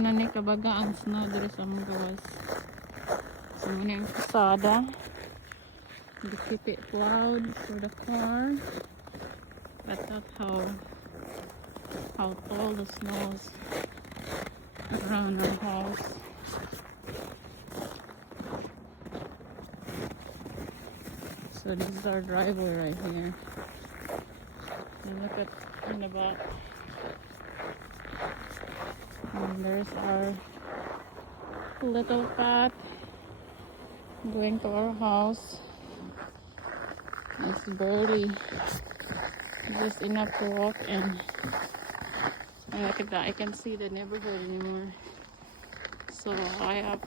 na ni kabaga ang snow dito sa mga gawas. So muna yung kasada. The keep it plowed for the car. But that's how tall the snow is around our house. So this is our driveway right here. And look at in the back. And there's our little path going to our house. It's barely just enough to walk in. And look at that, I can see the neighborhood anymore. So I have